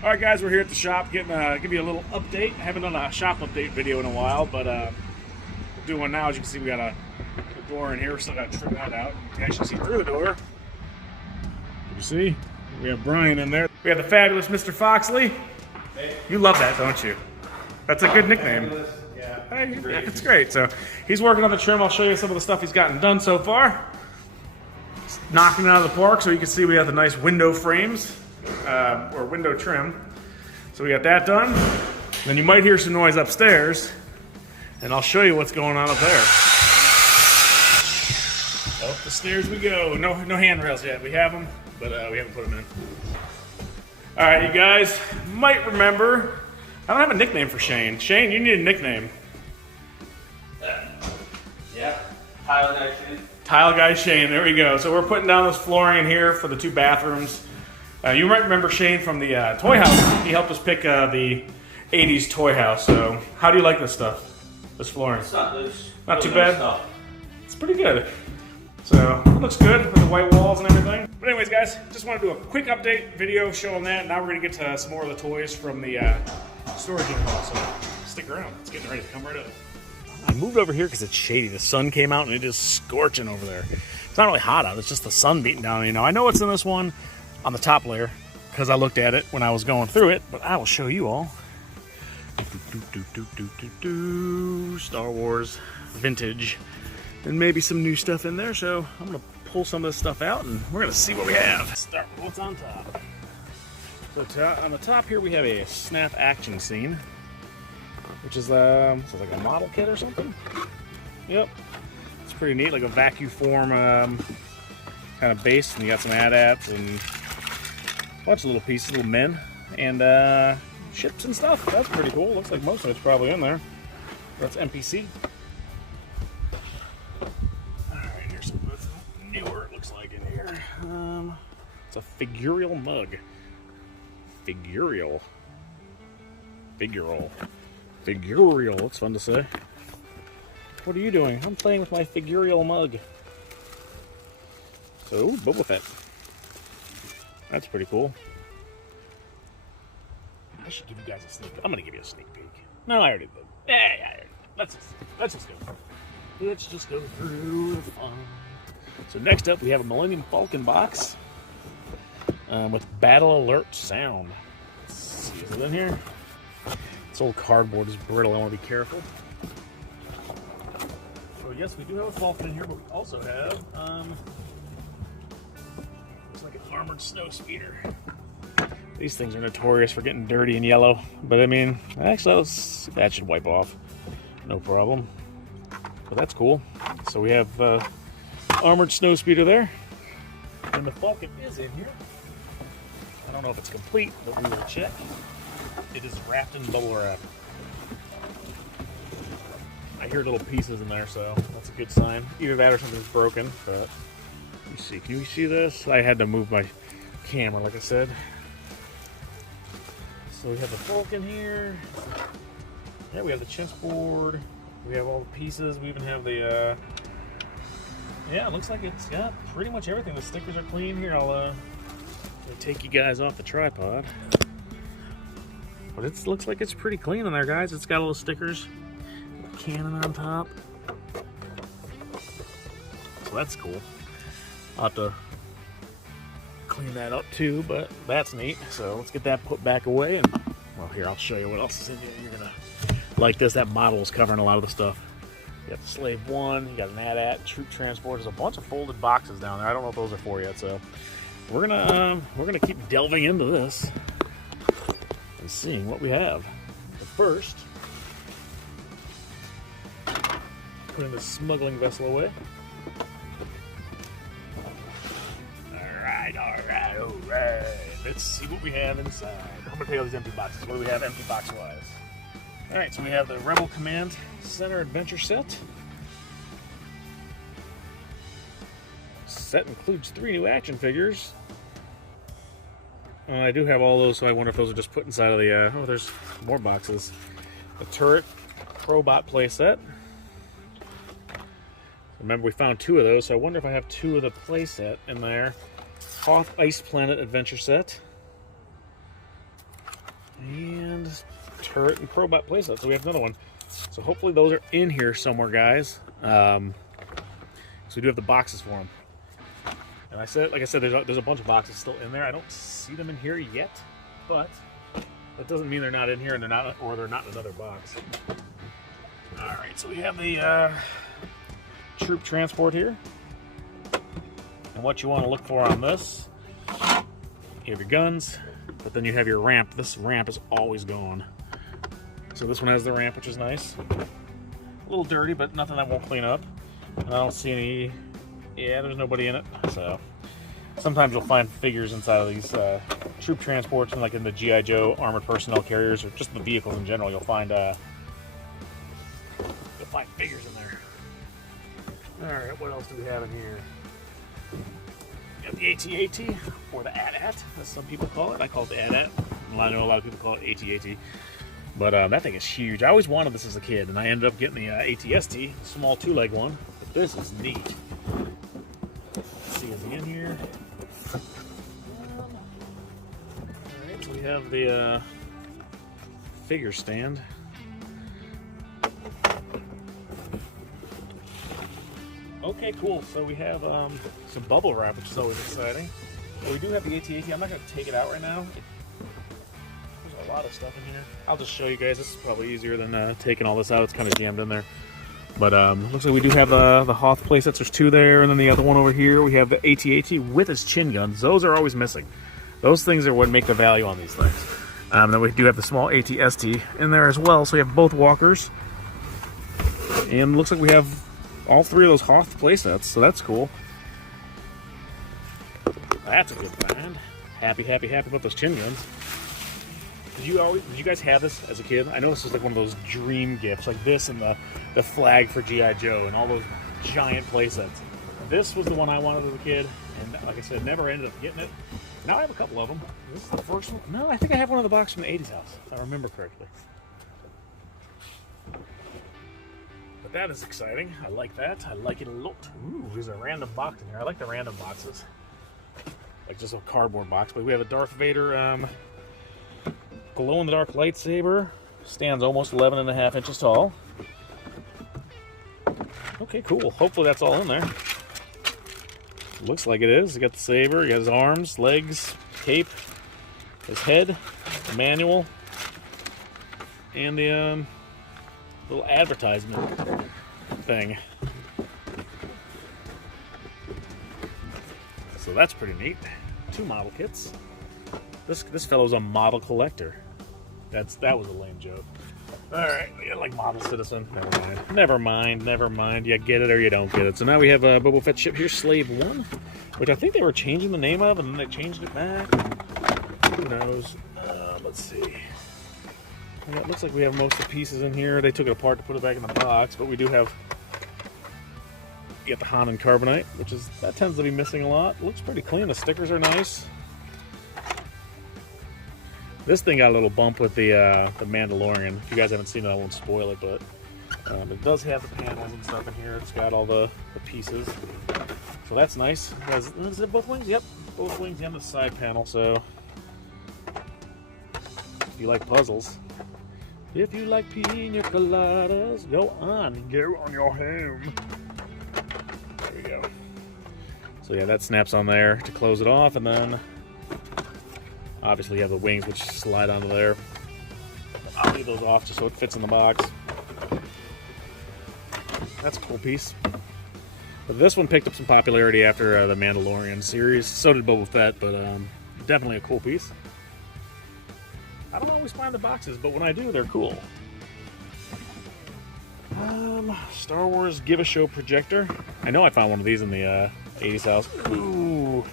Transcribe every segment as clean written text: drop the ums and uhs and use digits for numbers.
All right, guys, we're here at the shop getting give you a little update. I haven't done a shop update video in a while, but we'll do one now. As you can see, we got a door in here. We still got to trim that out. You can actually see through the door. You see, we have Brian in there. We have the fabulous Mr. Foxley. Hey. You love that, don't you? That's a good nickname. Yeah, hey, it's great. So he's working on the trim. I'll show you some of the stuff he's gotten done so far. He's knocking it out of the park. So you can see we have the nice window frames. Or window trim. So we got that done. Then you might hear some noise upstairs, and I'll show you what's going on up there. Up the stairs we go. No handrails yet. We have them, but we haven't put them in. All right, you guys might remember. I don't have a nickname for Shane. Shane, you need a nickname. Yeah. Tile guy Shane. Tile guy Shane. There we go. So we're putting down this flooring in here for the 2 bathrooms. You might remember Shane from the toy house. He helped us pick the 80s toy house. So how do you like this stuff? This flooring? It's not too bad. It's pretty good. So it looks good with the white walls and everything. But anyways, guys, just want to do a quick update video showing that. Now we're going to get to some more of the toys from the storage hall. So stick around. It's getting ready to come right up. I moved over here because it's shady. The sun came out and it is scorching over there. It's not really hot out. It's just the sun beating down. You know, I know what's in this one on the top layer because I looked at it when I was going through it, but I will show you all. Star Wars vintage, and maybe some new stuff in there. So I'm gonna pull some of this stuff out and we're gonna see what we have. Start with what's on top. So on the top here we have a snap action scene, which is like a model kit or something. Yep, it's pretty neat, like a vacuum form kind of base, and you got some AT-ATs and a bunch of little pieces, little men, and ships and stuff. That's pretty cool. Looks like most of it's probably in there. That's NPC. Alright, here's some newer, it looks like, in here. It's a figural mug. Figural. That's fun to say. What are you doing? I'm playing with my figural mug. So, Boba Fett. That's pretty cool. I should give you guys a sneak peek. I'm gonna give you a sneak peek. No, I already did. Yeah. Let's just go. Let's just go through the fun. So next up, we have a Millennium Falcon box with Battle Alert sound. Let's see, is it in here? This old cardboard is brittle. I want to be careful. So yes, we do have a Falcon in here, but we also have looks like an armored snow speeder. These things are notorious for getting dirty and yellow, but I mean, actually that should wipe off, no problem. But that's cool. So we have armored snow speeder there, and the Falcon is in here. I don't know if it's complete, but we will check. It is wrapped in bubble wrap. I hear little pieces in there, so that's a good sign. Either that or something's broken, but let me see. Can you see this? I had to move my camera, like I said. So we have the Falcon here. Yeah, we have the chessboard. We have all the pieces. We even have the, yeah, it looks like it's got pretty much everything. The stickers are clean here. I'll take you guys off the tripod. But it looks like it's pretty clean in there, guys. It's got all the stickers. Cannon on top. So that's cool. I'll have to clean that up too, but that's neat. So let's get that put back away, and well, here, I'll show you what else is in here. You're gonna like this. That model is covering a lot of the stuff. You got the Slave 1, you got an AT-AT, Troop Transport. There's a bunch of folded boxes down there. I don't know if those are for yet, so we're gonna keep delving into this and seeing what we have. But first, putting the smuggling vessel away. Alright. Let's see what we have inside. I'm gonna take all these empty boxes. What do we have empty box wise? Alright, so we have the Rebel Command Center Adventure Set. Set includes 3 new action figures. I do have all those, so I wonder if those are just put inside of the, oh, there's more boxes. The Turret Probot Playset. Remember, we found 2 of those, so I wonder if I have 2 of the playset in there. Hoth Ice Planet Adventure Set. and turret and probot playset. So we have another one. So hopefully those are in here somewhere, guys. So we do have the boxes for them. And like I said, there's a bunch of boxes still in there. I don't see them in here yet, but that doesn't mean they're not in here and they're not in another box. All right, so we have the troop transport here. And what you want to look for on this, you have your guns, but then you have your ramp. This ramp is always gone. So this one has the ramp, which is nice. A little dirty, but nothing that won't clean up. And I don't see any, yeah, there's nobody in it. So sometimes you'll find figures inside of these troop transports, and like in the G.I. Joe armored personnel carriers, or just the vehicles in general, you'll find figures in there. All right, what else do we have in here? We got the AT-AT, or the AT-AT, as some people call it. I call it the AT-AT. I know a lot of people call it AT-AT. But that thing is huge. I always wanted this as a kid, and I ended up getting the AT-ST, small two-leg one. But this is neat. Let's see, is he in here? Alright, so we have the figure stand. Okay, cool. So we have some bubble wrap, which is always exciting. But we do have the AT-AT. I'm not going to take it out right now. There's a lot of stuff in here. I'll just show you guys. This is probably easier than taking all this out. It's kind of jammed in there. But looks like we do have the Hoth playsets. There's two there, and then the other one over here. We have the AT-AT with his chin guns. Those are always missing. Those things are what make the value on these things. Then we do have the small AT-ST in there as well. So we have both walkers. And looks like we have all three of those Hoth playsets, so that's cool. That's a good find. Happy about those chin guns. Did you guys have this as a kid? I know this was like one of those dream gifts, like this and the flag for G.I. Joe and all those giant playsets. This was the one I wanted as a kid, and like I said, never ended up getting it. Now I have a couple of them. This is the first one. No, I think I have one of the boxes from the 80s house, if I remember correctly. But that is exciting. I like that. I like it a lot. Ooh, there's a random box in here. I like the random boxes. Like just a cardboard box. But we have a Darth Vader glow-in-the-dark lightsaber. Stands almost 11.5 inches tall. Okay, cool. Hopefully that's all in there. Looks like it is. You got the saber. You got his arms, legs, cape, his head, the manual, and the little advertisement thing. So that's pretty neat. 2 model kits. This fellow's a model collector. That was a lame joke. Alright, yeah, like model citizen. Never mind. You get it or you don't get it. So now we have a Boba Fett ship here, Slave 1, which I think they were changing the name of, and then they changed it back. Who knows? Let's see. And it looks like we have most of the pieces in here. They took it apart to put it back in the box, but we do have, you got the Han and Carbonite, that tends to be missing a lot. Looks pretty clean. The stickers are nice. This thing got a little bump with the Mandalorian. If you guys haven't seen it, I won't spoil it, but it does have the panels and stuff in here. It's got all the pieces. So that's nice. Is it both wings? Yep, both wings and the side panel. So if you like puzzles, if you like pina coladas, go on your home. There we go. So yeah, that snaps on there to close it off, and then obviously you have the wings which slide onto there. I'll leave those off just so it fits in the box. That's a cool piece. But this one picked up some popularity after the Mandalorian series. So did Boba Fett, but definitely a cool piece. I don't always find the boxes, but when I do, they're cool. Star Wars Give a Show projector. I know I found one of these in the 80s house. Ooh.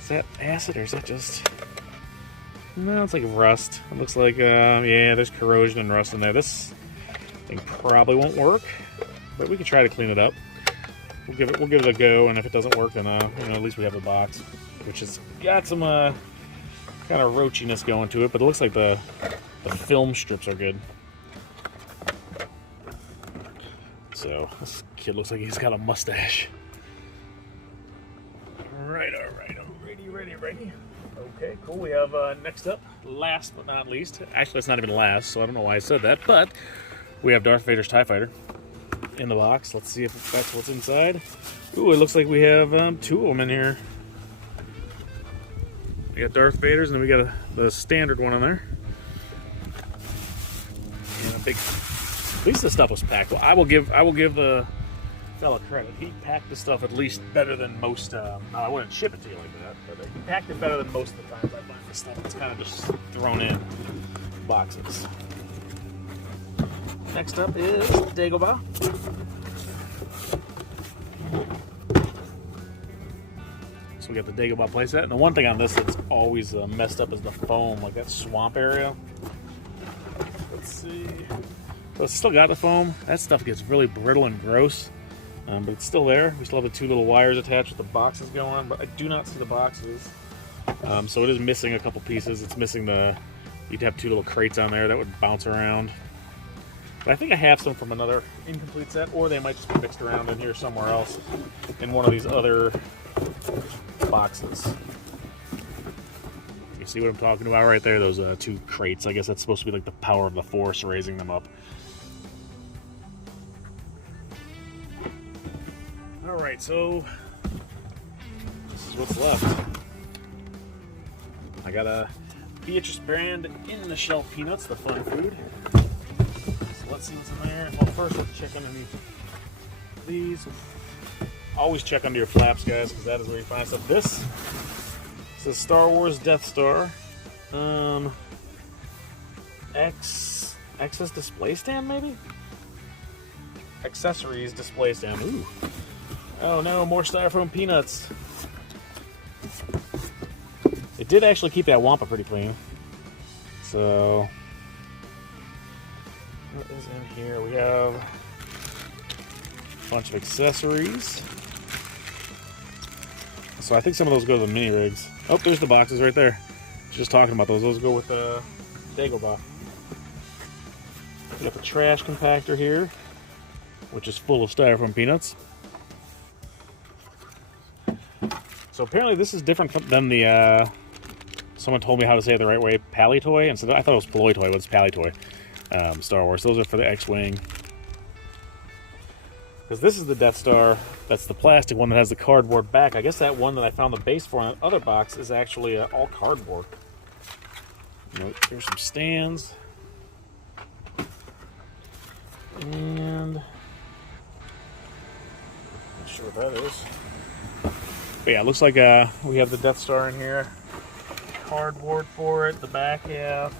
Is that acid or is that just... No, it's like rust. It looks like, yeah, there's corrosion and rust in there. This thing probably won't work, but we can try to clean it up. We'll give it a go, and if it doesn't work, then at least we have the box, which has got some kind of roachiness going to it, but it looks like the film strips are good. So this kid looks like he's got a mustache. All right, ready. Okay, cool. We have next up, last but not least. Actually, it's not even last, so I don't know why I said that. But we have Darth Vader's TIE Fighter in the box. Let's see if that's what's inside. Ooh, it looks like we have 2 of them in here. We got Darth Vader's, and then we got the standard one on there. And a big. At least the stuff was packed. Well, I will give the fella credit. He packed the stuff at least better than most. No, I wouldn't ship it to you like that, but he packed it better than most of the times I find the stuff that's kind of just thrown in boxes. Next up is Dagobah. So we got the Dagobah Playset, and the one thing on this that's always messed up is the foam, like that swamp area. Let's see. So it's still got the foam. That stuff gets really brittle and gross, but it's still there. We still have the 2 little wires attached with the boxes going, but I do not see the boxes. So it is missing a couple pieces. It's missing you'd have 2 little crates on there that would bounce around. But I think I have some from another incomplete set, or they might just be mixed around in here somewhere else in one of these other boxes. You see what I'm talking about right there? Those 2 crates. I guess that's supposed to be like the power of the Force raising them up. Alright, so this is what's left. I got a Beatrice brand in the shell peanuts, the fun food. So let's see what's in there. Well, first let's check underneath these. Always check under your flaps, guys, because that is where you find stuff. This is Star Wars Death Star. Access display stand, maybe? Accessories display stand. Ooh. Oh no, more styrofoam peanuts. It did actually keep that Wampa pretty clean. So, what is in here? We have a bunch of accessories. So I think some of those go to the mini rigs. Oh, there's the boxes right there. Just talking about those. Those go with the Dagobah. We got the trash compactor here, which is full of styrofoam peanuts. So apparently this is different than the, someone told me how to say it the right way, Pally Toy. And so I thought it was Ploy Toy, but it's Pally Toy. Star Wars. Those are for the X-Wing. Because this is the Death Star, that's the plastic one that has the cardboard back. I guess that one that I found the base for in that other box is actually all cardboard. Here's some stands. And not sure what that is. But yeah, it looks like we have the Death Star in here. Cardboard for it, the back half.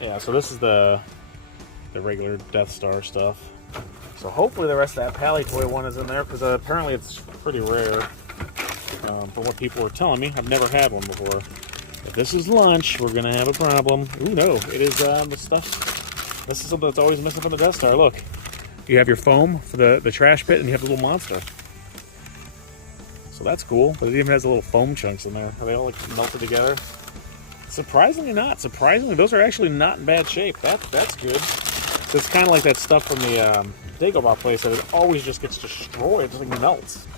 Yeah, so this is the regular Death Star stuff. So hopefully the rest of that Pally Toy one is in there, because apparently it's pretty rare. From what people were telling me, I've never had one before. If this is lunch, we're gonna have a problem. Ooh, no, it is the stuff. This is something that's always missing from the Death Star. Look, you have your foam for the trash pit, and you have the little monster. So that's cool, but it even has the little foam chunks in there. Are they all like melted together? Surprisingly not. Surprisingly, those are actually not in bad shape. That's good. So it's kind of like that stuff from the Dagobah Playset. It always just gets destroyed. It just like melts.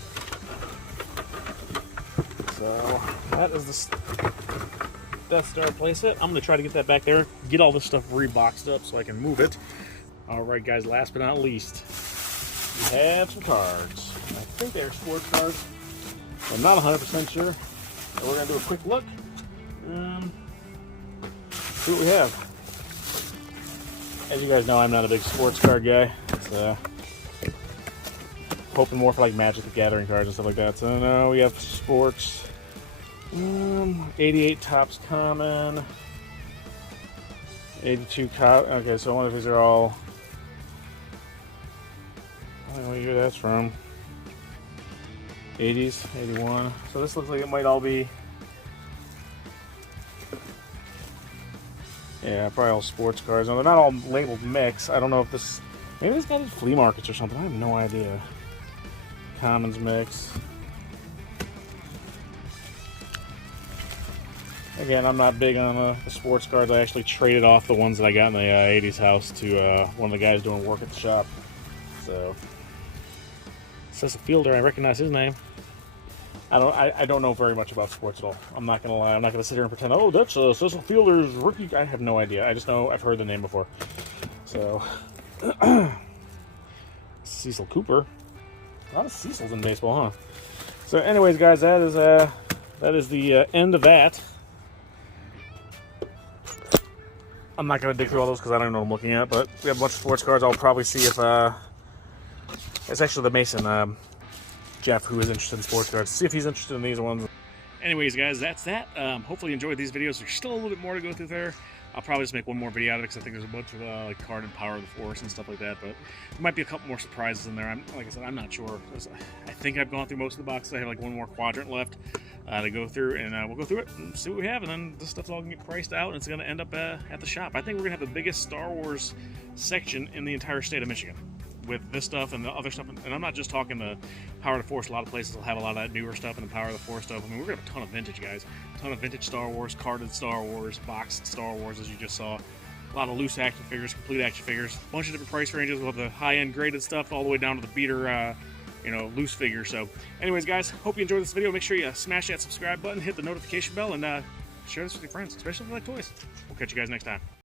So that is the Death Star playset. I'm going to try to get that back there, get all this stuff reboxed up so I can move it. Alright guys, last but not least, we have some cards. I think they're sports cards. I'm not 100% sure. So we're going to do a quick look. See what we have. As you guys know, I'm not a big sports card guy. So hoping more for like Magic the Gathering cards and stuff like that. So now we have sports. 88 Topps Common. 82 okay, so I wonder if these are all. I don't know what year that's from. 80s, 81. So this looks like it might all be. Yeah, probably all sports cards. No, they're not all labeled mix. I don't know if this. Maybe this guy did flea markets or something. I have no idea. Commons mix. Again, I'm not big on the sports cards. I actually traded off the ones that I got in the 80s house to one of the guys doing work at the shop. So, it says a fielder. I recognize his name. I don't know very much about sports at all. I'm not gonna lie. I'm not gonna sit here and pretend. Oh, that's Cecil Fielder's rookie. I have no idea. I just know I've heard the name before. So, Cecil Cooper. A lot of Cecils in baseball, huh? So, anyways, guys, that is the end of that. I'm not gonna dig through all those because I don't know what I'm looking at. But we have a bunch of sports cards. I'll probably see if it's actually the Mason. Jeff, who is interested in sports cards. See if he's interested in these ones. Anyways, guys, that's that. Hopefully you enjoyed these videos. There's still a little bit more to go through there. I'll probably just make one more video out of it because I think there's a bunch of like card and Power of the Force and stuff like that. But there might be a couple more surprises in there. Like I said, I'm not sure. I think I've gone through most of the boxes. I have like one more quadrant left to go through, and we'll go through it and see what we have. And then this stuff's all gonna get priced out, and it's gonna end up at the shop. I think we're gonna have the biggest Star Wars section in the entire state of Michigan, with this stuff and the other stuff. And I'm not just talking the Power of the Force. A lot of places will have a lot of that newer stuff and the Power of the Force stuff. I mean, we're gonna have a ton of vintage, guys. A ton of vintage Star Wars, carded Star Wars, boxed Star Wars, as you just saw. A lot of loose action figures, complete action figures, a bunch of different price ranges. We'll have the high-end graded stuff all the way down to the beater, loose figures. So anyways, guys, hope you enjoyed this video. Make sure you smash that subscribe button, hit the notification bell, and share this with your friends, especially if you like toys. We'll catch you guys next time.